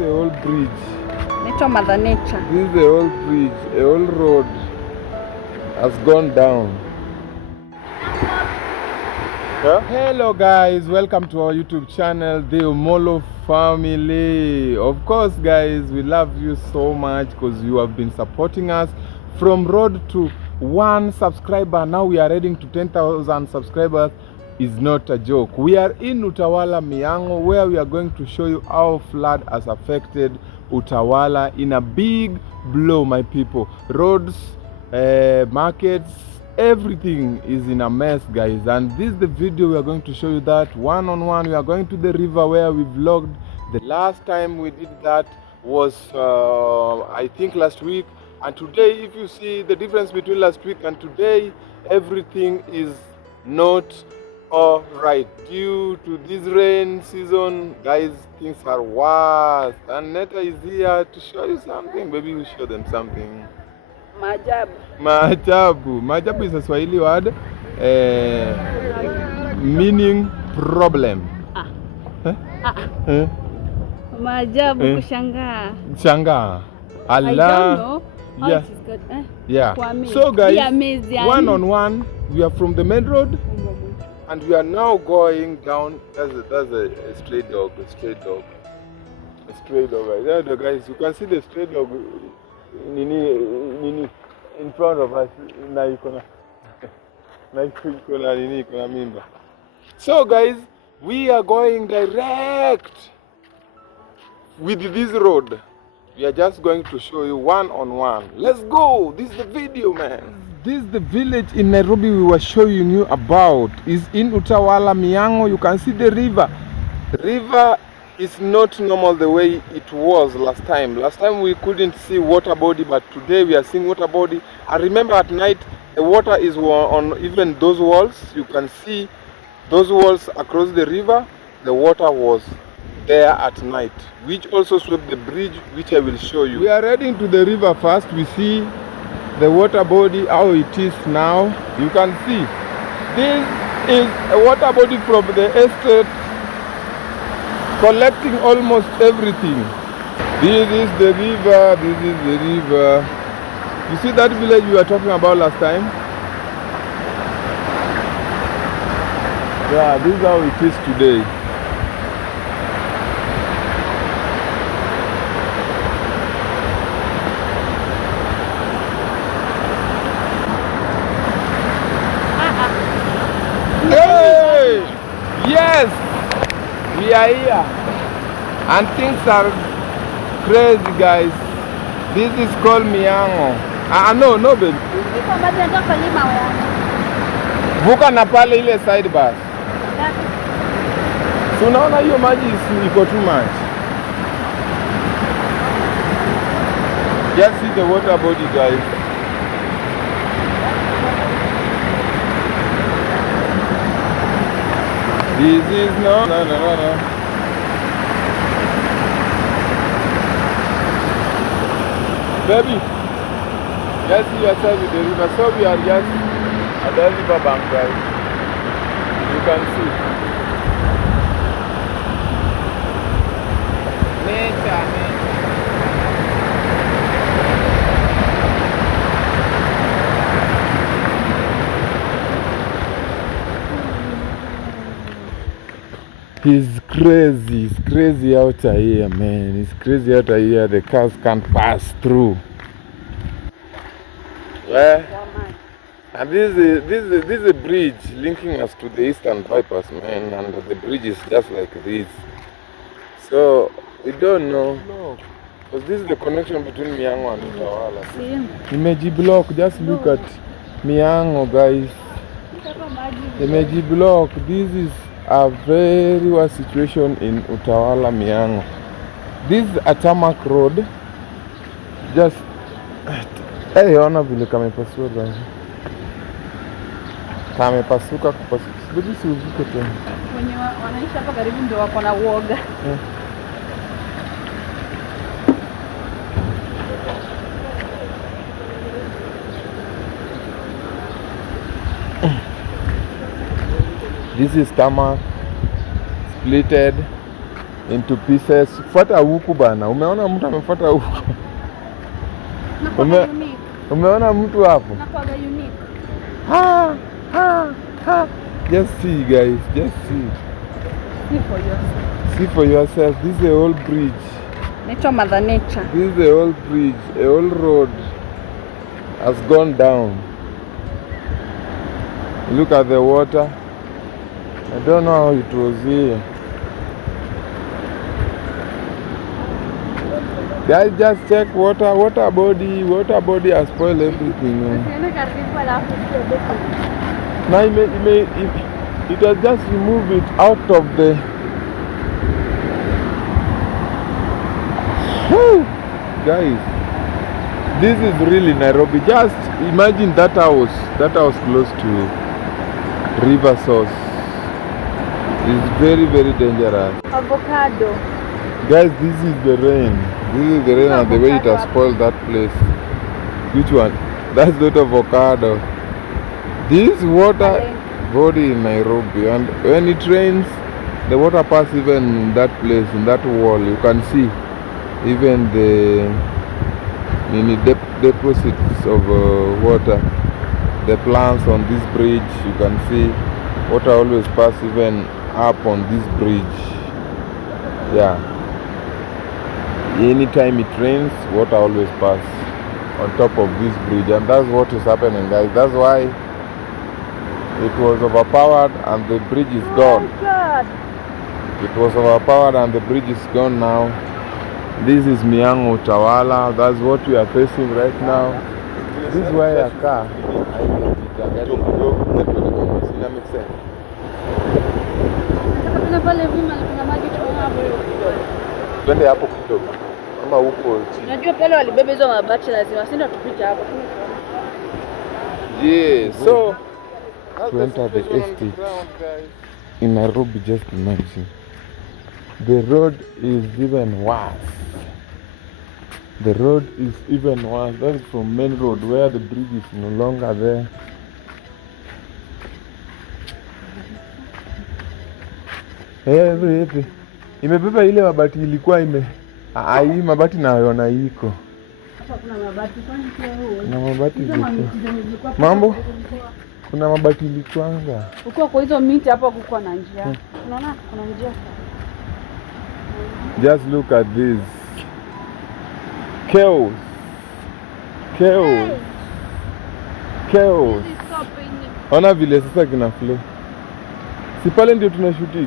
the old bridge. Nature Mother Nature. This is the old bridge. The old road has gone down. Yeah? Hello guys, welcome to our YouTube channel, the Omolo family. Of course guys, we love you so much because you have been supporting us from road to 1 subscriber. Now we are heading to 10,000 subscribers. Is not a joke. We are in Utawala Miango, where we are going to show you how flood has affected Utawala in a big blow, my people. Roads, markets, everything is in a mess, guys. And this is the video we are going to show you that one-on-one. We are going to the river where we vlogged. The last time we did that was I think last week. And today, if you see the difference between last week and today, everything is not all right. Due to this rain season, guys, things are worse. And Neta is here to show you something. Maybe we show them something. Maajabu. Maajabu. Maajabu is a Swahili word meaning problem. Maajabu, kushangaa. Shangaa. Allah. I don't know how Yeah. it is good. Yeah. Amazed. So guys, amazed, yani. one-on-one, we are from the main road. And we are now going down. That's a stray dog. A stray dog. A stray dog. There the guys. You can see the stray dog in front of us. So guys, we are going direct with this road. We are just going to show you one-on-one. Let's go. This is the video, man. This is the village in Nairobi we were showing you about. Is in Utawala Miango. You can see the river. The river is not normal the way it was last time. Last time we couldn't see water body, but today we are seeing water body. And remember, at night the water is on even those walls. You can see those walls across the river. The water was there at night, which also swept the bridge, which I will show you. We are heading to the river first. We see the water body, how it is now. You can see this is a water body from the estate collecting almost everything. This is the river. This is the river. You see that village we were talking about last time? Yeah, this is how it is today. Hey! Yes! We are here. And things are crazy, guys. This is called Miango. No, baby. Vuka na pale ile side bus. So unaona hiyo maji iko too much. Just see the water body, guys. This is no. Baby, just see yourself with the river. So we are just at the river bank, guys. You can see. Nature. It's crazy out here, man. It's crazy out here. The cars can't pass through. Yeah. And this is a bridge linking us to the Eastern Bypass, man. And the bridge is just like this. So we don't know. Because this is the connection between Miango and Utawala. Imeji block. Just look at Miango, guys. Imeji block. This is a very worse situation in Utawala Miango. This is a tarmac road. Just ona vile kamepasuka. Kamepasuka kupasuka. Sibidi siuvuke tena. Wenye wanaishi hapa karibu ndio wako na uoga. This is tarmac, splitted. into pieces. Fuata huku bana. Umeona mtu amefuata huku? Nakuwaga unique. Umeona mtu hapo? Nakuwaga unique. Ha ha. Just see guys, just see. See for yourself. See for yourself. This is a whole bridge. Nature Mother Nature. This is a whole bridge, a whole road has gone down. Look at the water. I don't know how it was here. Guys, just check water body has spoiled everything. Now it has just removed it out of the. Whew. Guys, this is really Nairobi. Just imagine that house close to river source. It's very, very dangerous. Avocado. Guys, this is the rain. This is the rain and the way it has spoiled that place. Which one? That's not avocado. This water body in Nairobi, and when it rains, the water passes even in that place, in that wall. You can see even the mini deposits of water. The plants on this bridge, you can see water always pass even up on this bridge. Yeah. Anytime it rains, water always pass on top of this bridge, and that's what is happening, guys. That's why it was overpowered and the bridge is gone. Oh God. It was overpowered and the bridge is gone now. This is Miango Utawala. That's what we are facing right now. This is where a car. Twende hapo kidogo. Kama huko chini. Unajua pale walibeba hizo mabati lazima sisi ndo tupite hapo. Yeah, so to enter the estate in Nairobi, just imagine. The road is even worse. The road is even worse. That is from main road where the bridge is no longer there. Every imebeba ile mabati ilikuwa hii mabati naona iko. Hapa kuna mabati kwani pia huo. Kuna mabati zilikuwa. Mambo? Kuna mabati ilikuanga. Uko kwa hizo miti hapo kuko na njia. Unaona kuna njia. Just look at this. Chaos. Chaos. Chaos. Ona vile sasa kina flow. Si pale ndio tunashutigi.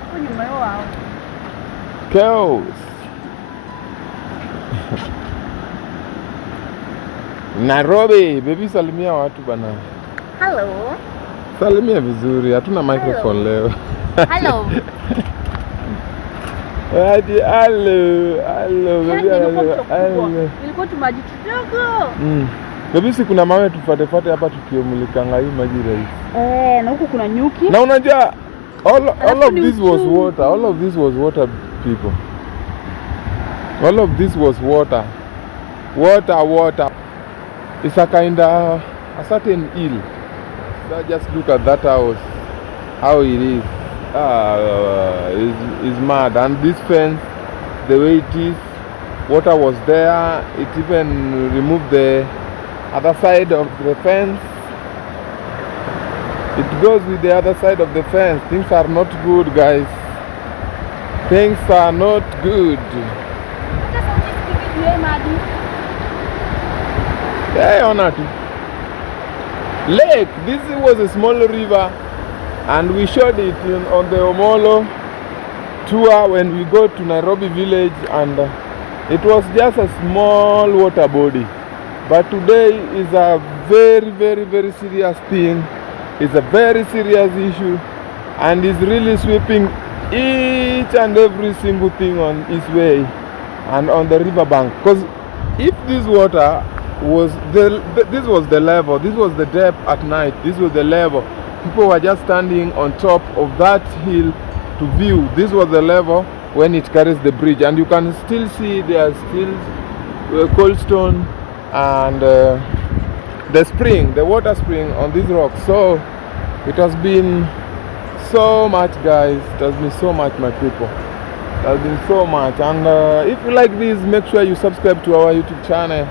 Hapo nyuma yao. Chaos. Nairobi, baby, salimia watu bana. Hello. Salimia vizuri, hatuna microphone leo. Hello. Hadi hello. Baby, hello. Ilikuwa tu maji kidogo. Baby, si kuna mawe tufuate hapa tukiomulikanga hii maji rahisi. Na huko kuna nyuki. Na unajua all of this was water. All of this was water, people. All of this was water. Water. It's a kind of a certain hill. So just look at that house, how it is. Is mad. And this fence, the way it is, water was there. It even removed the other side of the fence. It goes with the other side of the fence. Things are not good, guys. Things are not good. Hey, Onatu. Lake. This was a small river, and we showed it on the Omolo tour when we go to Nairobi village, and it was just a small water body. But today is a very, very, very serious thing. It's a very serious issue, and is really sweeping each and every single thing on its way and on the riverbank. Because if this water was this was the level, this was the depth at night, this was the level, people were just standing on top of that hill to view. This was the level when it carries the bridge, and you can still see there are still cold stone and the water spring on these rocks. So it has been so much, guys. It has been so much, my people. That's been so much. And if you like this, make sure you subscribe to our YouTube channel,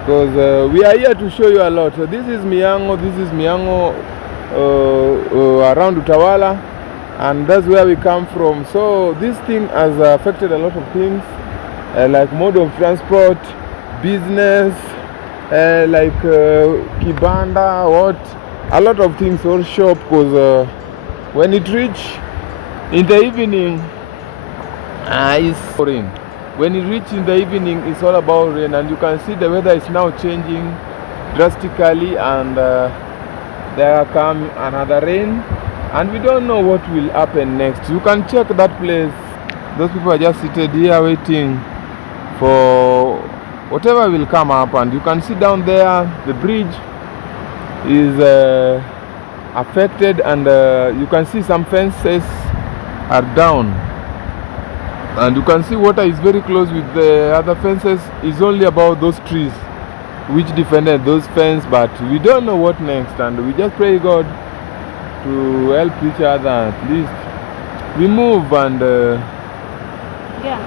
because we are here to show you a lot. So this is Miango. This is Miango around Utawala, and that's where we come from. So this thing has affected a lot of things, like mode of transport, business, like kibanda, what, a lot of things all shop, because when it reach in the evening, it's rain. When it reach in the evening, it's all about rain, and you can see the weather is now changing drastically, and there come another rain, and we don't know what will happen next. You can check that place. Those people are just seated here waiting for whatever will come up, and you can see down there the bridge is affected, and you can see some fences are down, and you can see water is very close with the other fences. Is only about those trees which defended those fences, but we don't know what next, and we just pray God to help each other. At least we move and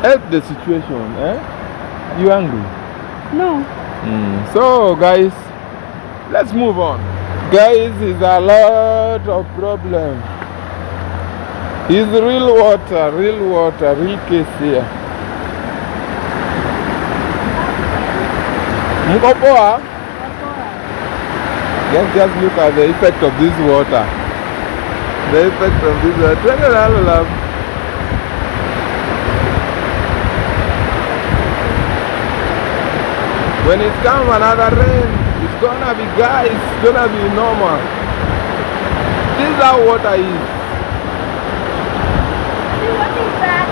help the situation. You angry? No. So guys, let's move on. Guys, is a lot of problem. It's real water, real case here. Mko poa? Just look at the effect of this water. The effect of this water. Twende nalo love. When it comes another rain, it's gonna be, guys, it's gonna be normal. This is how water is. What is that?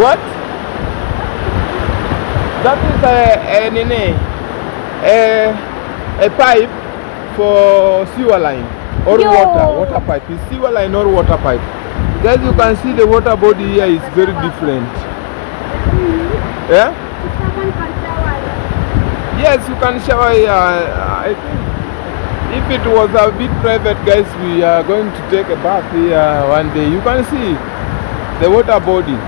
What? That is a pipe for sewer line or water pipe. It's sewer line or water pipe. Guys, you can see the water body here is very different. Yeah? Yes, you can shower here. I think if it was a bit private, guys, we are going to take a bath here one day. You can see the water body.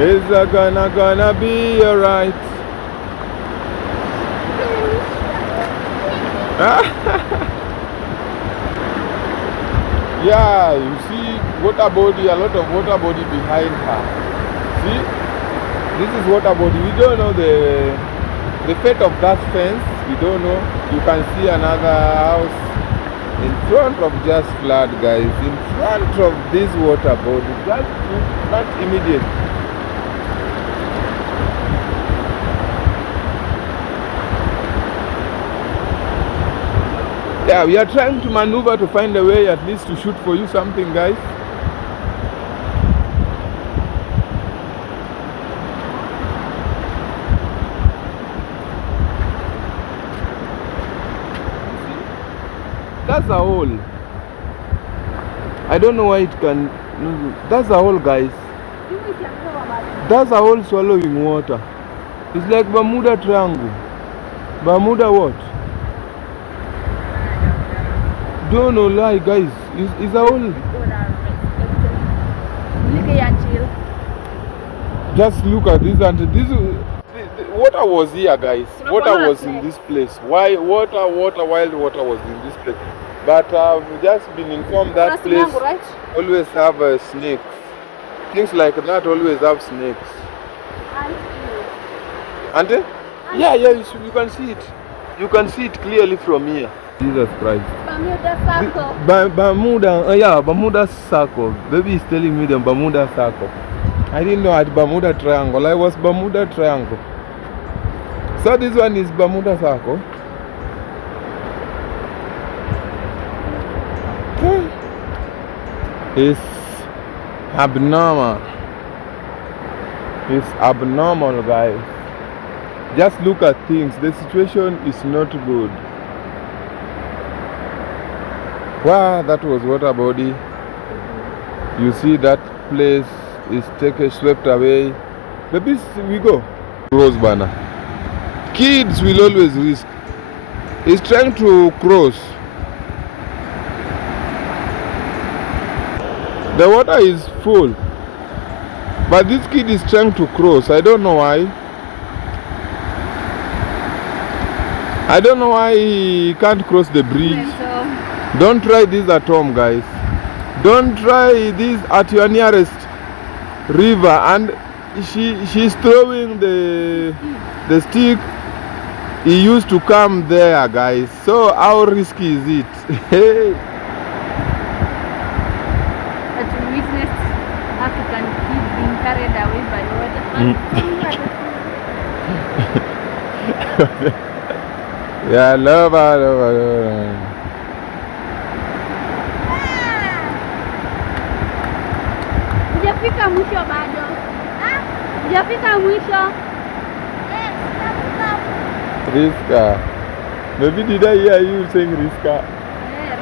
It's gonna be alright. Yeah, you see water body, a lot of water body behind her. See? This is water body. We don't know the fate of that fence. We don't know. You can see another house in front of just flood, guys. In front of this water body. Just not immediate. Yeah, we are trying to maneuver to find a way at least to shoot for you something, guys. That's a hole. I don't know why it can. That's a hole, guys. That's a hole swallowing water. It's like Bermuda Triangle. Bermuda what? Don't know, lie, guys. It's a hole. Just look at this, and this water was here, guys. Water was in this place. Why wild water was in this place? But I've just been informed that place always have snakes. Things like that always have snakes. Auntie? Yeah, you can see it. You can see it clearly from here. Jesus Christ. Bermuda Circle. Bermuda Circle. Baby is telling me the Bermuda Circle. I didn't know at Bermuda Triangle. I was Bermuda Triangle. So this one is Bermuda Circle. It's abnormal. It's abnormal, guys. Just look at things. The situation is not good. Wow, that was water body. You see that place is swept away. Baby, we go. Cross banner. Kids will always risk. He's trying to cross. The water is full. But this kid is trying to cross. I don't know why. I don't know why he can't cross the bridge. So, Don't try this at home, guys. Don't try this at your nearest river. And she's throwing the stick. He used to come there, guys. So how risky is it? that we witnessed African kids being carried away by water. Yeah, love her. Hujafika mwisho bado. Hujafika mwisho. Riska. Maybe did I hear you saying Riska? Yeah,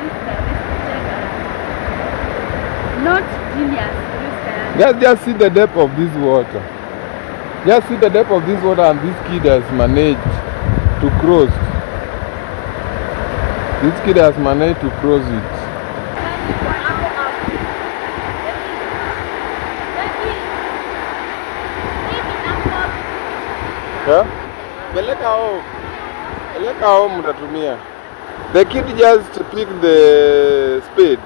Riska. Not genius, Riska. Just see the depth of this water. Just see the depth of this water, and this kid has managed to cross. This kid has managed to cross it. Yeah? Peleka home. Peleka home mtatumia. The kid just picked the spade.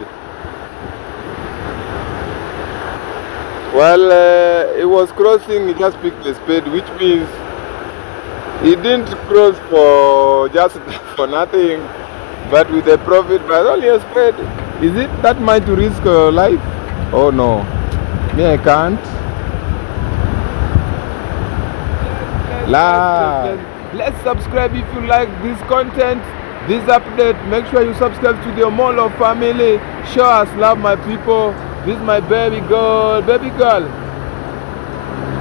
While he was crossing, he just picked the spade, which means he didn't cross for just for nothing, but with a profit. But only a spade. Is it that much to risk your life? Oh no, me I can't. Let's subscribe if you like this content, this update. Make sure you subscribe to the Omolo family. Show us love, my people. This is my baby girl. Baby girl.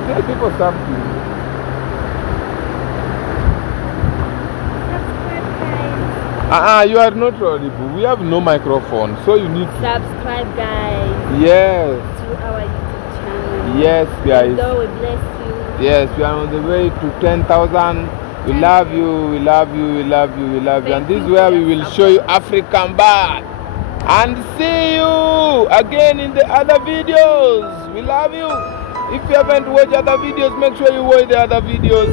Tell people something. You are not audible. We have no microphone, so you need to Subscribe, guys. Yes. To our YouTube channel. Yes, guys. God will bless you. Yes, we are on the way to 10,000. We love you, we love you, we love you, we love you. And this is where we will show you African bird. And see you again in the other videos. We love you. If you haven't watched other videos, make sure you watch the other videos.